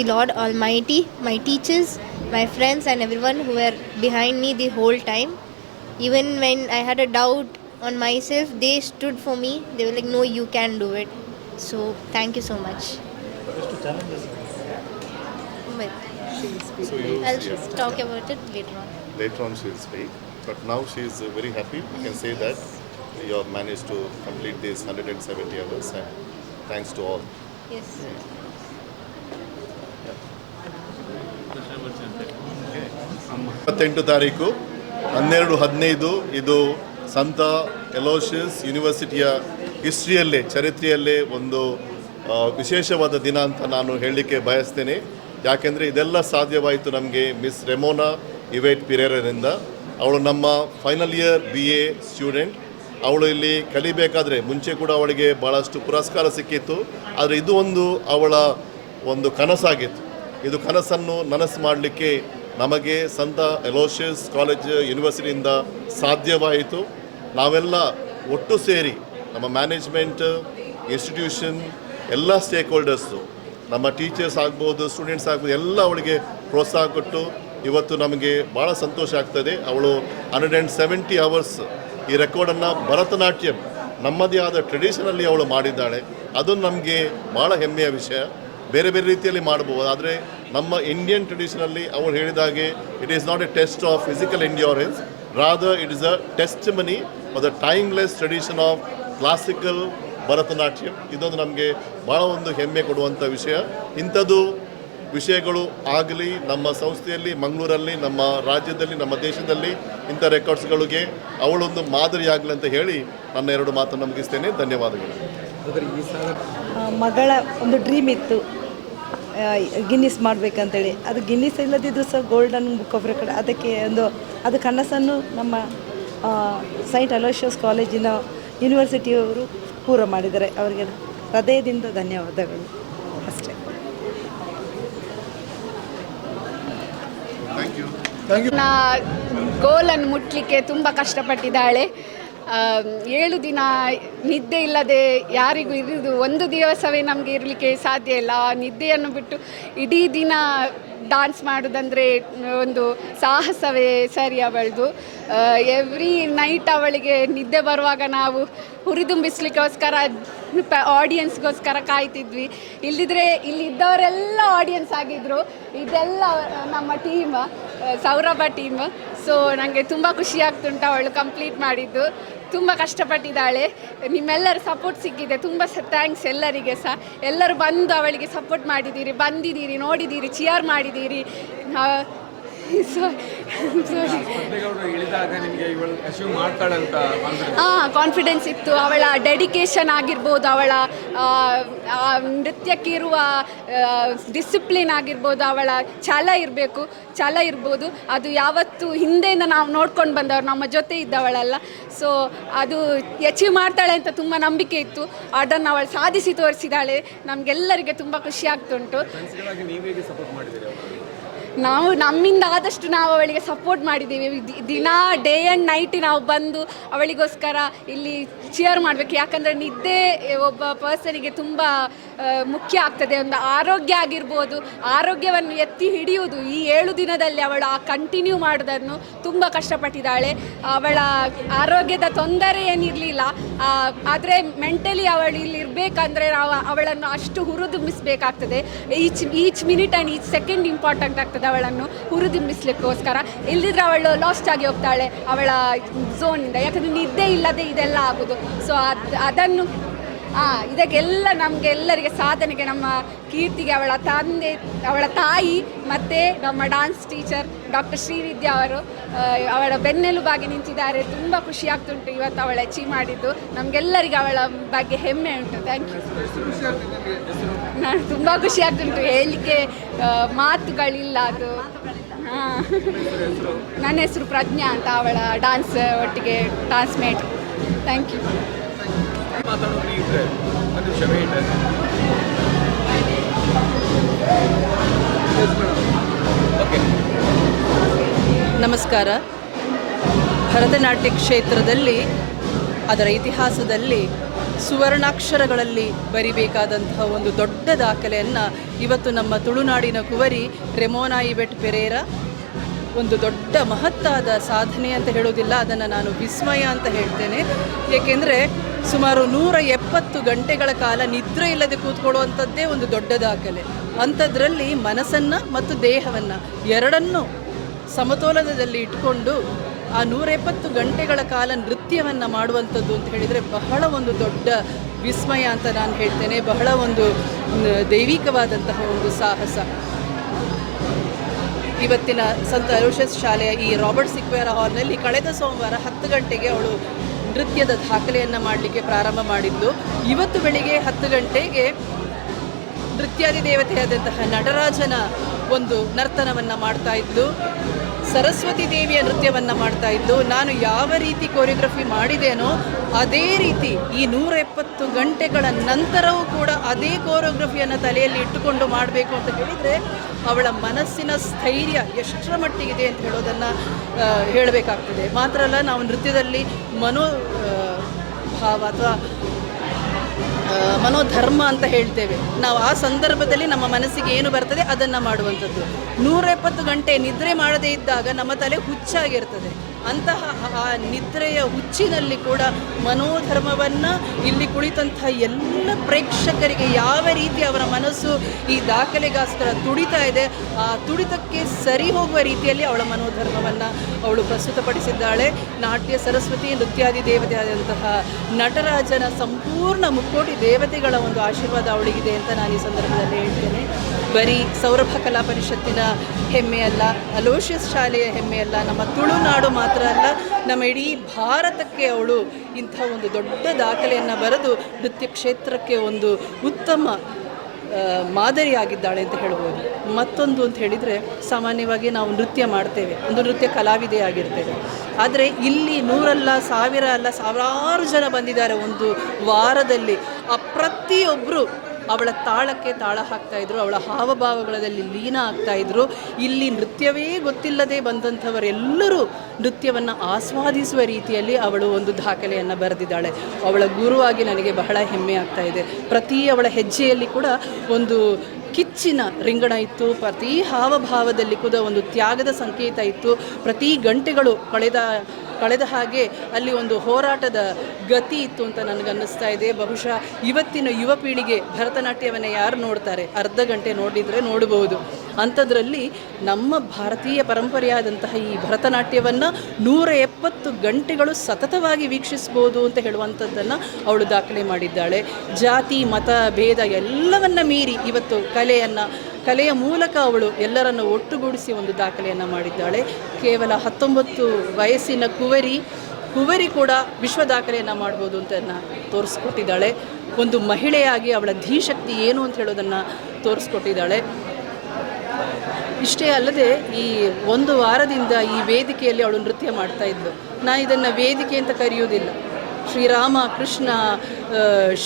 The Lord Almighty, my teachers, my friends, and everyone who were behind me the whole time. Even when I had a doubt on myself, they stood for me. They were like, No, you can do it. So, thank you so much. But So I'll yeah, talk about it later on. later on she will speak. But now she is very happy. We can say that you have managed to complete these 170 hours and thanks to all. Yes. Hmm. ಇಪ್ಪತ್ತೆಂಟು ತಾರೀಕು, ಹನ್ನೆರಡು, ಹದಿನೈದು, ಇದು ಸಂತ Aloysius ಯೂನಿವರ್ಸಿಟಿಯ ಹಿಸ್ಟ್ರಿಯಲ್ಲೇ, ಚರಿತ್ರೆಯಲ್ಲೇ ಒಂದು ವಿಶೇಷವಾದ ದಿನ ಅಂತ ನಾನು ಹೇಳಲಿಕ್ಕೆ ಬಯಸ್ತೇನೆ. ಯಾಕೆಂದರೆ ಇದೆಲ್ಲ ಸಾಧ್ಯವಾಯಿತು ನಮಗೆ ಮಿಸ್ ರೆಮೋನಾ ಇವೇಟ್ ಪಿರೇರರಿಂದ. ಅವಳು ನಮ್ಮ final year B A student. ಅವಳು ಇಲ್ಲಿ ಕಲಿಬೇಕಾದ್ರೆ ಮುಂಚೆ ಕೂಡ ಅವಳಿಗೆ ಭಾಳಷ್ಟು ಪುರಸ್ಕಾರ ಸಿಕ್ಕಿತ್ತು. ಆದರೆ ಇದು ಒಂದು ಅವಳ ಒಂದು ಕನಸಾಗಿತ್ತು. ಇದು ಕನಸನ್ನು ನನಸು ಮಾಡಲಿಕ್ಕೆ ನಮಗೆ ಸಂತ ಎಲೋಷಿಯಸ್ ಕಾಲೇಜ್ ಯೂನಿವರ್ಸಿಟಿಯಿಂದ ಸಾಧ್ಯವಾಯಿತು. ನಾವೆಲ್ಲ ಒಟ್ಟು ಸೇರಿ ನಮ್ಮ ಮ್ಯಾನೇಜ್ಮೆಂಟ್, ಇನ್ಸ್ಟಿಟ್ಯೂಷನ್, ಎಲ್ಲ ಸ್ಟೇಕ್ ಹೋಲ್ಡರ್ಸು ನಮ್ಮ ಟೀಚರ್ಸ್ ಆಗ್ಬೋದು, ಸ್ಟೂಡೆಂಟ್ಸ್ ಆಗ್ಬೋದು, ಎಲ್ಲ ಅವಳಿಗೆ ಪ್ರೋತ್ಸಾಹ ಕೊಟ್ಟು ಇವತ್ತು ನಮಗೆ ಭಾಳ ಸಂತೋಷ ಆಗ್ತದೆ. ಅವಳು ಹಂಡ್ರೆಡ್ ಆ್ಯಂಡ್ ಸೆವೆಂಟಿ ಅವರ್ಸ್ ಈ ರೆಕಾರ್ಡನ್ನು ಭರತನಾಟ್ಯಂ ನಮ್ಮದೇ ಆದ ಟ್ರೆಡಿಷನಲ್ಲಿ ಅವಳು ಮಾಡಿದ್ದಾಳೆ. ಅದು ನಮಗೆ ಭಾಳ ಹೆಮ್ಮೆಯ ವಿಷಯ. ಬೇರೆ ಬೇರೆ ರೀತಿಯಲ್ಲಿ ಮಾಡಬಹುದು. ಆದರೆ ನಮ್ಮ ಇಂಡಿಯನ್ ಟ್ರೆಡಿಷನಲ್ಲಿ ಅವಳು ಹೇಳಿದಾಗೆ it is not a test of physical endurance rather it is a test money for the timeless tradition of classical Bharatanatyam. ಇದೊಂದು ನಮಗೆ ಭಾಳ ಒಂದು ಹೆಮ್ಮೆ ಕೊಡುವಂಥ ವಿಷಯ. ಇಂಥದ್ದು ವಿಷಯಗಳು ಆಗಲಿ ನಮ್ಮ ಸಂಸ್ಥೆಯಲ್ಲಿ, ಮಂಗಳೂರಲ್ಲಿ, ನಮ್ಮ ರಾಜ್ಯದಲ್ಲಿ, ನಮ್ಮ ದೇಶದಲ್ಲಿ ಇಂಥ ರೆಕಾರ್ಡ್ಸ್ಗಳಿಗೆ ಅವಳೊಂದು ಮಾದರಿಯಾಗಲಿ ಅಂತ ಹೇಳಿ ನನ್ನ ಎರಡು ಮಾತನ್ನು ಮುಗಿಸ್ತೇನೆ. ಧನ್ಯವಾದಗಳು. ಮಗಳ ಒಂದು ಡ್ರೀಮ್ ಇತ್ತು. ಗಿನ್ನಿಸ್ ಮಾಡಬೇಕಂತೇಳಿ. ಅದು ಗಿನ್ನಿಸ್ ಇಲ್ಲದಿದ್ದರೂ ಸಹ ಗೋಲ್ಡನ್ ಬುಕ್ ಆಫ್ ರೆಕಾರ್ಡ್ ಅದಕ್ಕೆ ಒಂದು ಅದು ಕನಸನ್ನು ನಮ್ಮ ಆ, ಸೈಂಟ್ ಅಲೋಷಿಯಸ್ ಕಾಲೇಜಿನ ಯೂನಿವರ್ಸಿಟಿಯವರು ಪೂರ ಮಾಡಿದ್ದಾರೆ. ಅವರಿಗೆ ಹೃದಯದಿಂದ ಧನ್ಯವಾದಗಳು. ಅಷ್ಟೇ. ಥ್ಯಾಂಕ್ ಯು ನನ್ನ ಗೋಲನ್ನು ಮುಟ್ಲಿಕ್ಕೆ ತುಂಬ ಕಷ್ಟಪಟ್ಟಿದ್ದಾಳೆ. ಏಳು ದಿನ ನಿದ್ದೆ ಇಲ್ಲದೆ ಯಾರಿಗೂ ಇರುವುದು ಒಂದು ದಿವಸವೇ ನಮಗೆ ಇರಲಿಕ್ಕೆ ಸಾಧ್ಯ ಇಲ್ಲ. ಆ ನಿದ್ದೆಯನ್ನು ಬಿಟ್ಟು ಇಡೀ ದಿನ ಡಾನ್ಸ್ ಮಾಡೋದಂದರೆ ಒಂದು ಸಾಹಸವೇ ಸರಿ ಅವಳದು. ಎವ್ರಿ ನೈಟ್ ಅವಳಿಗೆ ನಿದ್ದೆ ಬರುವಾಗ ನಾವು ಹುರಿದುಂಬಿಸ್ಲಿಕ್ಕೋಸ್ಕರ ಆಡಿಯನ್ಸ್ಗೋಸ್ಕರ ಕಾಯ್ತಿದ್ವಿ. ಇಲ್ಲಿದ್ರೆ ಇಲ್ಲಿ ಇದ್ದವರೆಲ್ಲ ಆಡಿಯನ್ಸ್ ಆಗಿದ್ದರು ಇದೆಲ್ಲ ನಮ್ಮ ಟೀಮ್ ಸೌರಭ ಟೀಮ್ ಸೊ ನನಗೆ ತುಂಬ ಖುಷಿ ಆಗ್ತುಂಟು ಅವಳು ಕಂಪ್ಲೀಟ್ ಮಾಡಿದ್ದು. ತುಂಬ ಕಷ್ಟಪಟ್ಟಿದ್ದಾಳೆ. ನಿಮ್ಮೆಲ್ಲರ ಸಪೋರ್ಟ್ ಸಿಕ್ಕಿದೆ. ತುಂಬ ಸ ಥ್ಯಾಂಕ್ಸ್ ಎಲ್ಲರಿಗೆ ಸಹ. ಎಲ್ಲರೂ ಬಂದು ಅವಳಿಗೆ ಸಪೋರ್ಟ್ ಮಾಡಿದ್ದೀರಿ, ಬಂದಿದ್ದೀರಿ, ನೋಡಿದ್ದೀರಿ ಚಿಯರ್ ಮಾಡಿದ್ದೀರಿ. ಹಾಂ ಕಾನ್ಫಿಡೆನ್ಸ್ ಇತ್ತು. ಅವಳ ಡೆಡಿಕೇಶನ್ ಆಗಿರ್ಬೋದು ಅವಳ ನೃತ್ಯಕ್ಕಿರುವ ಡಿಸಿಪ್ಲಿನ್ ಆಗಿರ್ಬೋದು ಅವಳ ಛಲ ಇರಬೇಕು ಛಲ ಇರ್ಬೋದು. ಅದು ಯಾವತ್ತು ಹಿಂದೆಯಿಂದ ನಾವು ನೋಡ್ಕೊಂಡು ಬಂದವರು ನಮ್ಮ ಜೊತೆ ಇದ್ದವಳಲ್ಲ. ಸೊ ಅದು ಅಚೀವ್ ಮಾಡ್ತಾಳೆ ಅಂತ ತುಂಬ ನಂಬಿಕೆ ಇತ್ತು. ಅದನ್ನು ಅವಳು ಸಾಧಿಸಿ ತೋರಿಸಿದಾಳೆ. ನಮಗೆಲ್ಲರಿಗೆ ತುಂಬ ಖುಷಿ ಆಗ್ತುಂಟು. ನೀವು ನಮ್ಮಿಂದ ಆದಷ್ಟು ನಾವು ಅವಳಿಗೆ ಸಪೋರ್ಟ್ ಮಾಡಿದ್ದೀವಿ. ದಿನ ಡೇ ಆ್ಯಂಡ್ ನೈಟ್ ನಾವು ಬಂದು ಅವಳಿಗೋಸ್ಕರ ಇಲ್ಲಿ ಚಿಯರ್ ಮಾಡಬೇಕು. ಯಾಕಂದರೆ ನಿದ್ದೆ ಒಬ್ಬ ಪರ್ಸನಿಗೆ ತುಂಬ ಮುಖ್ಯ ಆಗ್ತದೆ. ಒಂದು ಆರೋಗ್ಯ ಆಗಿರ್ಬೋದು, ಆರೋಗ್ಯವನ್ನು ಎತ್ತಿ ಹಿಡಿಯುವುದು ಈ ಏಳು ದಿನದಲ್ಲಿ ಅವಳು ಆ ಕಂಟಿನ್ಯೂ ಮಾಡೋದನ್ನು ತುಂಬ ಕಷ್ಟಪಟ್ಟಿದ್ದಾಳೆ. ಅವಳ ಆರೋಗ್ಯದ ತೊಂದರೆ ಏನಿರಲಿಲ್ಲ ಆದರೆ ಮೆಂಟಲಿ ಅವಳು ಇಲ್ಲಿ ಇರಬೇಕಂದ್ರೆ ನಾವು ಅವಳನ್ನು ಅಷ್ಟು ಹುರಿದುಂಬಿಸಬೇಕಾಗ್ತದೆ. Each each minute and each second important ಆಗ್ತದೆ. ಅವಳನ್ನು ಹುರಿದುಂಬಿಸ್ಲಿಕ್ಕೋಸ್ಕರ ಇಲ್ಲದಿದ್ರೆ ಅವಳು ಲಾಸ್ಟ್ ಆಗಿ ಹೋಗ್ತಾಳೆ ಅವಳ ಝೋನಿಂದ ಯಾಕಂದರೆ ನಿದ್ದೆ ಇಲ್ಲದೆ ಇದೆಲ್ಲ ಆಗೋದು. ಸೊ ಅದು ಅದನ್ನು ಹಾಂ ಇದಕ್ಕೆಲ್ಲ ನಮಗೆ ಎಲ್ಲರಿಗೆ ಸಾಧನೆಗೆ ನಮ್ಮ ಕೀರ್ತಿಗೆ ಅವಳ ತಂದೆ ಅವಳ ತಾಯಿ ಮತ್ತು ನಮ್ಮ ಡಾನ್ಸ್ ಟೀಚರ್ ಡಾಕ್ಟರ್ ಶ್ರೀವಿದ್ಯಾ ಅವರು ಆ, ಅವಳ ಬೆನ್ನೆಲುಬಾಗಿ ನಿಂತಿದ್ದಾರೆ. ತುಂಬ ಖುಷಿ ಆಗ್ತುಂಟು ಇವತ್ತು ಅವಳ ಅಚೀವ್ ಮಾಡಿದ್ದು. ನಮಗೆಲ್ಲರಿಗೆ ಅವಳ ಬಗ್ಗೆ ಹೆಮ್ಮೆ ಉಂಟು. ಥ್ಯಾಂಕ್ ಯು ನಾನು ತುಂಬ ಖುಷಿ ಆಗ್ತುಂಟು ಹೇಳಲಿಕ್ಕೆ ಮಾತುಗಳಿಲ್ಲ ಅದು. ನನ್ನ ಹೆಸರು ಪ್ರಜ್ಞಾ ಅಂತ ಅವಳ ಡಾನ್ಸ್ ಒಟ್ಟಿಗೆ ಡಾನ್ಸ್ ಮೇಟ್ ಥ್ಯಾಂಕ್ ಯು ಇದ್ರೆ ಅದು ಓಕೆ ನಮಸ್ಕಾರ. ಭರತನಾಟ್ಯ ಕ್ಷೇತ್ರದಲ್ಲಿ, ಅದರ ಇತಿಹಾಸದಲ್ಲಿ, ಸುವರ್ಣಾಕ್ಷರಗಳಲ್ಲಿ ಬರಿಬೇಕಾದಂತಹ ಒಂದು ದೊಡ್ಡ ದಾಖಲೆಯನ್ನು ಇವತ್ತು ನಮ್ಮ ತುಳುನಾಡಿನ ಕುವರಿ ರೆಮೋನಾಯಿಬೆಟ್ ಪೆರೇರ ಒಂದು ದೊಡ್ಡ ಮಹತ್ತಾದ ಸಾಧನೆ ಅಂತ ಹೇಳೋದಿಲ್ಲ. ಅದನ್ನು ನಾನು ವಿಸ್ಮಯ ಅಂತ ಹೇಳ್ತೇನೆ. ಏಕೆಂದರೆ ಸುಮಾರು ನೂರ ಎಪ್ಪತ್ತು ಗಂಟೆಗಳ ಕಾಲ ನಿದ್ರೆ ಇಲ್ಲದೆ ಕೂತ್ಕೊಳ್ಳುವಂಥದ್ದೇ ಒಂದು ದೊಡ್ಡ ದಾಖಲೆ. ಅಂಥದ್ರಲ್ಲಿ ಮನಸ್ಸನ್ನು ಮತ್ತು ದೇಹವನ್ನು ಎರಡನ್ನೂ ಸಮತೋಲನದಲ್ಲಿ ಇಟ್ಕೊಂಡು ಆ ನೂರ ಎಪ್ಪತ್ತು ಗಂಟೆಗಳ ಕಾಲ ನೃತ್ಯವನ್ನು ಮಾಡುವಂಥದ್ದು ಅಂತ ಹೇಳಿದರೆ ಬಹಳ ಒಂದು ದೊಡ್ಡ ವಿಸ್ಮಯ ಅಂತ ನಾನು ಹೇಳ್ತೇನೆ. ಬಹಳ ಒಂದು ದೈವಿಕವಾದಂತಹ ಒಂದು ಸಾಹಸ. ಇವತ್ತಿನ ಸಂತ ಅಲೋಷಸ್ ಶಾಲೆಯ ಈ ರಾಬರ್ಟ್ ಸಿಕ್ವೇರ ಹಾಲ್ನಲ್ಲಿ ಕಳೆದ ಸೋಮವಾರ ಹತ್ತು ಗಂಟೆಗೆ ಅವಳು ನೃತ್ಯದ ದಾಖಲೆಯನ್ನು ಮಾಡಲಿಕ್ಕೆ ಪ್ರಾರಂಭ ಮಾಡಿದ್ದು. ಇವತ್ತು ಬೆಳಿಗ್ಗೆ ಹತ್ತು ಗಂಟೆಗೆ ನೃತ್ಯಾದಿ ದೇವತೆಯಾದಂತಹ ನಟರಾಜನ ಒಂದು ನರ್ತನವನ್ನು ಮಾಡ್ತಾ ಇದ್ದು ಸರಸ್ವತಿ ದೇವಿಯ ನೃತ್ಯವನ್ನು ಮಾಡ್ತಾ ಇದ್ದು, ನಾನು ಯಾವ ರೀತಿ ಕೊರಿಯೋಗ್ರಫಿ ಮಾಡಿದೇನೋ ಅದೇ ರೀತಿ ಈ ನೂರ ಎಪ್ಪತ್ತು ಗಂಟೆಗಳ ನಂತರವೂ ಕೂಡ ಅದೇ ಕೊರಿಯೋಗ್ರಫಿಯನ್ನು ತಲೆಯಲ್ಲಿ ಇಟ್ಟುಕೊಂಡು ಮಾಡಬೇಕು ಅಂತ ಹೇಳಿದರೆ, ಅವಳ ಮನಸ್ಸಿನ ಸ್ಥೈರ್ಯ ಎಷ್ಟರ ಮಟ್ಟಿಗಿದೆ ಅಂತ ಹೇಳೋದನ್ನು ಹೇಳಬೇಕಾಗ್ತದೆ. ಮಾತ್ರ ಅಲ್ಲ, ನಾವು ನೃತ್ಯದಲ್ಲಿ ಮನೋ ಭಾವ ಅಥವಾ ಮನೋಧರ್ಮ ಅಂತ ಹೇಳ್ತೇವೆ. ನಾವು ಆ ಸಂದರ್ಭದಲ್ಲಿ ನಮ್ಮ ಮನಸ್ಸಿಗೆ ಏನು ಬರ್ತದೆ ಅದನ್ನು ಮಾಡುವಂಥದ್ದು. ನೂರ ಎಪ್ಪತ್ತು ಗಂಟೆ ನಿದ್ರೆ ಮಾಡದೇ ಇದ್ದಾಗ ನಮ್ಮ ತಲೆ ಹುಚ್ಚಾಗಿರ್ತದೆ. ಅಂತಹ ಆ ನಿದ್ರೆಯ ಹುಚ್ಚಿನಲ್ಲಿ ಕೂಡ ಮನೋಧರ್ಮವನ್ನು ಇಲ್ಲಿ ಕುಳಿತಂತಹ ಎಲ್ಲ ಪ್ರೇಕ್ಷಕರಿಗೆ ಯಾವ ರೀತಿ ಅವರ ಮನಸ್ಸು ಈ ದಾಖಲೆಗೋಸ್ಕರ ತುಡಿತಾ ಇದೆ, ಆ ತುಡಿತಕ್ಕೆ ಸರಿ ಹೋಗುವ ರೀತಿಯಲ್ಲಿ ಅವಳ ಮನೋಧರ್ಮವನ್ನು ಅವಳು ಪ್ರಸ್ತುತಪಡಿಸಿದ್ದಾಳೆ. ನಾಟ್ಯ ಸರಸ್ವತಿ ನೃತ್ಯಾದಿ ದೇವತೆ ಆದಂತಹ ನಟರಾಜನ ಸಂಪೂರ್ಣ ಮುಕ್ಕೋಟಿ ದೇವತೆಗಳ ಒಂದು ಆಶೀರ್ವಾದ ಅವಳಿಗಿದೆ ಅಂತ ನಾನು ಈ ಸಂದರ್ಭದಲ್ಲಿ ಹೇಳ್ತೇನೆ. ಬರೀ ಸೌರಭ ಕಲಾ ಪರಿಷತ್ತಿನ ಹೆಮ್ಮೆಯಲ್ಲ, ಅಲೋಷಿಯಸ್ ಶಾಲೆಯ ಹೆಮ್ಮೆಯಲ್ಲ, ನಮ್ಮ ತುಳುನಾಡು ಮಾತ್ರ ಅಲ್ಲ, ನಮ್ಮ ಇಡೀ ಭಾರತಕ್ಕೆ ಅವಳು ಇಂಥ ಒಂದು ದೊಡ್ಡ ದಾಖಲೆಯನ್ನು ಬರೆದು ನೃತ್ಯ ಕ್ಷೇತ್ರಕ್ಕೆ ಒಂದು ಉತ್ತಮ ಮಾದರಿಯಾಗಿದ್ದಾಳೆ ಅಂತ ಹೇಳ್ಬೋದು. ಮತ್ತೊಂದು ಅಂತ ಹೇಳಿದರೆ ಸಾಮಾನ್ಯವಾಗಿ ನಾವು ನೃತ್ಯ ಮಾಡ್ತೇವೆ, ಒಂದು ನೃತ್ಯ ಕಲಾವಿದೆಯಾಗಿರ್ತೇವೆ ಆದರೆ ಇಲ್ಲಿ ನೂರಲ್ಲ, ಸಾವಿರ ಅಲ್ಲ, ಸಾವಿರಾರು ಜನ ಬಂದಿದ್ದಾರೆ ಒಂದು ವಾರದಲ್ಲಿ. ಆ ಪ್ರತಿಯೊಬ್ಬರು ಅವಳ ತಾಳಕ್ಕೆ ತಾಳ ಹಾಕ್ತಾ ಇದ್ರು, ಅವಳ ಹಾವಭಾವಗಳಲ್ಲಿ ಲೀನ ಆಗ್ತಾ ಇದ್ರು. ಇಲ್ಲಿ ನೃತ್ಯವೇ ಗೊತ್ತಿಲ್ಲದೆ ಬಂದಂಥವರೆಲ್ಲರೂ ನೃತ್ಯವನ್ನು ಆಸ್ವಾದಿಸುವ ರೀತಿಯಲ್ಲಿ ಅವಳು ಒಂದು ದಾಖಲೆಯನ್ನು ಬರೆದಿದ್ದಾಳೆ. ಅವಳ ಗುರುವಾಗಿ ನನಗೆ ಬಹಳ ಹೆಮ್ಮೆ ಆಗ್ತಾ ಇದೆ. ಪ್ರತಿ ಅವಳ ಹೆಜ್ಜೆಯಲ್ಲಿ ಕೂಡ ಒಂದು ಕಿಚ್ಚಿನ ರಿಂಗಣ ಇತ್ತು. ಪ್ರತಿ ಹಾವಭಾವದಲ್ಲಿ ಕೂಡ ಒಂದು ತ್ಯಾಗದ ಸಂಕೇತ ಇತ್ತು. ಪ್ರತಿ ಗಂಟೆಗಳು ಕಳೆದ ಕಳೆದ ಹಾಗೆ ಅಲ್ಲಿ ಒಂದು ಹೋರಾಟದ ಗತಿ ಇತ್ತು ಅಂತ ನನಗನ್ನಿಸ್ತಾ ಇದೆ. ಬಹುಶಃ ಇವತ್ತಿನ ಯುವ ಪೀಳಿಗೆ ಭರತನಾಟ್ಯವನ್ನು ಯಾರು ನೋಡ್ತಾರೆ? ಅರ್ಧ ಗಂಟೆ ನೋಡಿದರೆ ನೋಡಬಹುದು. ಅಂಥದ್ರಲ್ಲಿ ನಮ್ಮ ಭಾರತೀಯ ಪರಂಪರೆಯಾದಂತಹ ಈ ಭರತನಾಟ್ಯವನ್ನು ನೂರ ಎಪ್ಪತ್ತು ಗಂಟೆಗಳು ಸತತವಾಗಿ ವೀಕ್ಷಿಸ್ಬೋದು ಅಂತ ಹೇಳುವಂಥದ್ದನ್ನು ಅವಳು ದಾಖಲೆ ಮಾಡಿದ್ದಾಳೆ. ಜಾತಿ, ಮತ, ಭೇದ ಎಲ್ಲವನ್ನ ಮೀರಿ ಇವತ್ತು ಕಲೆಯನ್ನು, ಕಲೆಯ ಮೂಲಕ ಅವಳು ಎಲ್ಲರನ್ನು ಒಟ್ಟುಗೂಡಿಸಿ ಒಂದು ದಾಖಲೆಯನ್ನು ಮಾಡಿದ್ದಾಳೆ. ಕೇವಲ ಹತ್ತೊಂಬತ್ತು ವಯಸ್ಸಿನ ಕುವರಿ ಕುವರಿ ಕೂಡ ವಿಶ್ವ ದಾಖಲೆಯನ್ನು ಮಾಡ್ಬೋದು ಅಂತ ತೋರಿಸ್ಕೊಟ್ಟಿದ್ದಾಳೆ. ಒಂದು ಮಹಿಳೆಯಾಗಿ ಅವಳ ಧೀಶಕ್ತಿ ಏನು ಅಂತ ಹೇಳೋದನ್ನು ತೋರಿಸ್ಕೊಟ್ಟಿದ್ದಾಳೆ. ಇಷ್ಟೇ ಅಲ್ಲದೆ ಈ ಒಂದು ವಾರದಿಂದ ಈ ವೇದಿಕೆಯಲ್ಲಿ ಅವಳು ನೃತ್ಯ ಮಾಡ್ತಾ ಇದ್ಲು. ನಾನು ಇದನ್ನು ವೇದಿಕೆ ಅಂತ ಕರೆಯುವುದಿಲ್ಲ. ಶ್ರೀರಾಮ, ಕೃಷ್ಣ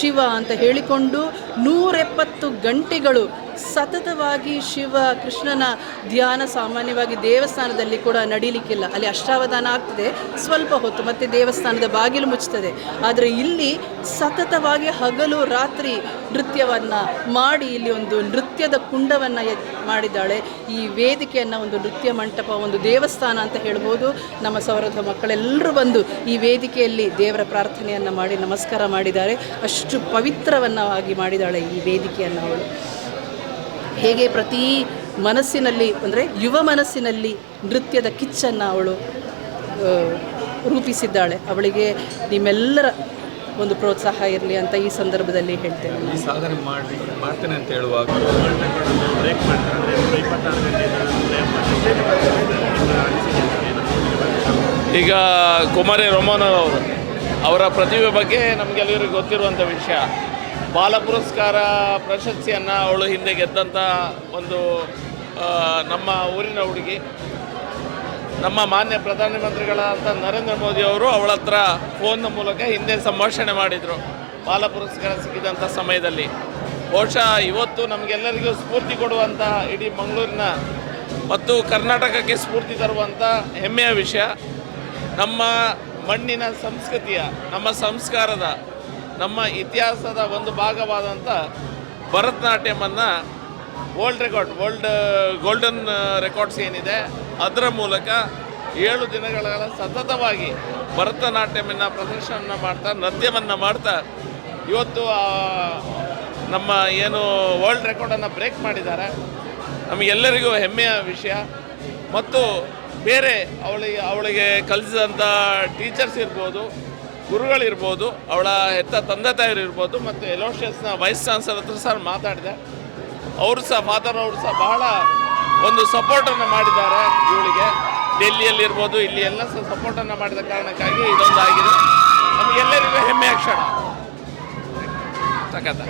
ಶಿವ ಅಂತ ಹೇಳಿಕೊಂಡು ನೂರೆಪ್ಪತ್ತು ಗಂಟೆಗಳು ಸತತವಾಗಿ ಶಿವ ಕೃಷ್ಣನ ಧ್ಯಾನ ಸಾಮಾನ್ಯವಾಗಿ ದೇವಸ್ಥಾನದಲ್ಲಿ ಕೂಡ ನಡೀಲಿಕ್ಕಿಲ್ಲ. ಅಲ್ಲಿ ಅಷ್ಟಾವಧಾನ ಆಗ್ತದೆ. ಸ್ವಲ್ಪ ಹೊತ್ತು ಮತ್ತೆ ದೇವಸ್ಥಾನದ ಬಾಗಿಲು ಮುಚ್ಚುತ್ತದೆ. ಆದರೆ ಇಲ್ಲಿ ಸತತವಾಗಿ ಹಗಲು ರಾತ್ರಿ ನೃತ್ಯವನ್ನು ಮಾಡಿ ಇಲ್ಲಿ ಒಂದು ನೃತ್ಯದ ಕುಂಡವನ್ನು ಮಾಡಿದ್ದಾಳೆ. ಈ ವೇದಿಕೆಯನ್ನು ಒಂದು ನೃತ್ಯ ಮಂಟಪ, ಒಂದು ದೇವಸ್ಥಾನ ಅಂತ ಹೇಳ್ಬೋದು. ನಮ್ಮ ಸೌರದ ಮಕ್ಕಳೆಲ್ಲರೂ ಬಂದು ಈ ವೇದಿಕೆಯಲ್ಲಿ ದೇವರ ಪ್ರಾರ್ಥನೆಯನ್ನು ಮಾಡಿ ನಮಸ್ಕಾರ ಮಾಡಿದ್ದಾರೆ. ಅಷ್ಟು ಪವಿತ್ರವನ್ನಾಗಿ ಮಾಡಿದ್ದಾಳೆ ಈ ವೇದಿಕೆಯನ್ನು ಅವಳು. ಹೇಗೆ ಪ್ರತಿ ಮನಸ್ಸಿನಲ್ಲಿ ಅಂದರೆ ಯುವ ಮನಸ್ಸಿನಲ್ಲಿ ನೃತ್ಯದ ಕಿಚ್ಚನ್ನು ಅವಳು ರೂಪಿಸಿದ್ದಾಳೆ. ಅವಳಿಗೆ ನಿಮ್ಮೆಲ್ಲರ ಒಂದು ಪ್ರೋತ್ಸಾಹ ಇರಲಿ ಅಂತ ಈ ಸಂದರ್ಭದಲ್ಲಿ ಹೇಳ್ತೇನೆ. ಈ ಸಾಧನೆ ಮಾಡಿ ಮಾಡ್ತೇನೆ ಅಂತ ಹೇಳುವಾಗ ಈಗ ಕುಮಾರಿ ರೊಮೋನೋ ಅವರು ಅವರ ಪ್ರತಿಭೆ ಬಗ್ಗೆ ನಮಗೆಲ್ಲರಿಗೂ ಗೊತ್ತಿರುವಂಥ ವಿಷಯ. ಬಾಲ ಪುರಸ್ಕಾರ ಪ್ರಶಸ್ತಿಯನ್ನು ಅವಳು ಹಿಂದೆ ಗೆದ್ದಂಥ ಒಂದು ನಮ್ಮ ಊರಿನ ಹುಡುಗಿ, ನಮ್ಮ ಮಾನ್ಯ ಪ್ರಧಾನಮಂತ್ರಿಗಳಾದಂಥ ನರೇಂದ್ರ ಮೋದಿ ಅವರು ಅವಳ ಹತ್ರ ಫೋನ್ನ ಮೂಲಕ ಹಿಂದೆ ಸಂಭಾಷಣೆ ಮಾಡಿದರು. ಬಾಲ ಪುರಸ್ಕಾರ ಸಿಕ್ಕಿದಂಥ ಸಮಯದಲ್ಲಿ. ಬಹುಶಃ ಇವತ್ತು ನಮಗೆಲ್ಲರಿಗೂ ಸ್ಫೂರ್ತಿ ಕೊಡುವಂಥ ಇಡೀ ಮಂಗಳೂರಿನ ಮತ್ತು ಕರ್ನಾಟಕಕ್ಕೆ ಸ್ಫೂರ್ತಿ ತರುವಂಥ ಹೆಮ್ಮೆಯ ವಿಷಯ. ನಮ್ಮ ಮಣ್ಣಿನ ಸಂಸ್ಕೃತಿಯ, ನಮ್ಮ ಸಂಸ್ಕಾರದ, ನಮ್ಮ ಇತಿಹಾಸದ ಒಂದು ಭಾಗವಾದಂಥ ಭರತನಾಟ್ಯಮನ್ನು world record world golden records ಏನಿದೆ, ಅದರ ಮೂಲಕ ಏಳು ದಿನಗಳ ಸತತವಾಗಿ ಭರತನಾಟ್ಯಮನ್ನು ಪ್ರದರ್ಶನ ಮಾಡ್ತಾ, ನೃತ್ಯವನ್ನು ಮಾಡ್ತಾ, ಇವತ್ತು ನಮ್ಮ ಏನು ವರ್ಲ್ಡ್ ರೆಕಾರ್ಡನ್ನು ಬ್ರೇಕ್ ಮಾಡಿದ್ದಾರೆ. ನಮಗೆಲ್ಲರಿಗೂ ಹೆಮ್ಮೆಯ ವಿಷಯ. ಮತ್ತು ಬೇರೆ ಅವಳಿಗೆ ಅವಳಿಗೆ ಕಲಿಸಿದಂಥ ಟೀಚರ್ಸ್ ಇರ್ಬೋದು, ಗುರುಗಳಿರ್ಬೋದು, ಅವಳ ಹೆತ್ತ ತಂದೆ ತಾಯಿರು ಇರ್ಬೋದು, ಮತ್ತು ಎಲೋಷಿಯಸ್ನ ವೈಸ್ ಚಾನ್ಸಲರ್ ಹತ್ರ ಸಹ ಮಾತಾಡಿದೆ. ಅವರು ಸಹ ಫಾದರ್ ಅವರು ಸಹ ಬಹಳ ಒಂದು ಸಪೋರ್ಟನ್ನು ಮಾಡಿದ್ದಾರೆ ಇವಳಿಗೆ. ಡೆಲ್ಲಿಯಲ್ಲಿರ್ಬೋದು ಇಲ್ಲಿ ಎಲ್ಲ ಸಹ ಸಪೋರ್ಟನ್ನು ಮಾಡಿದ ಕಾರಣಕ್ಕಾಗಿ ಇದೊಂದು ಆಗಿದೆ. ನಮಗೆಲ್ಲರಿಗೂ ಹೆಮ್ಮೆಯ ಕ್ಷಣ. ಸಖತ್ತ